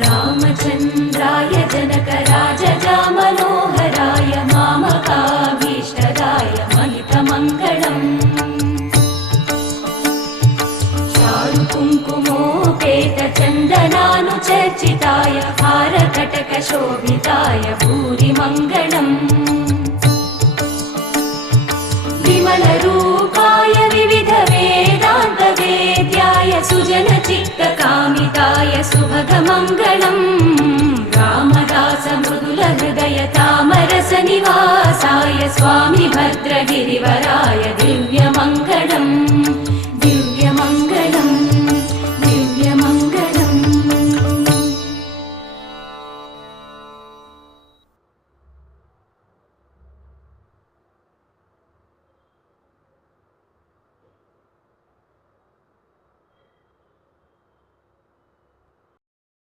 रामचन्द्राय जनकराजजामनोहराय मामकाभीष्टदाय महितमङ्गलम् चारुकुङ्कुमोपेतचन्दनानुचर्चिताय हारकटकशोभिताय भूरिमङ्गलम् विमलरूपाय विविधवेदान्तवेद्याय सुजनचित्तकामिताय सुभगमङ्गलम् रामदासमृदुलहृदय तामरसनिवासाय स्वामि भद्रगिरिवराय दिव्यमङ्गलम्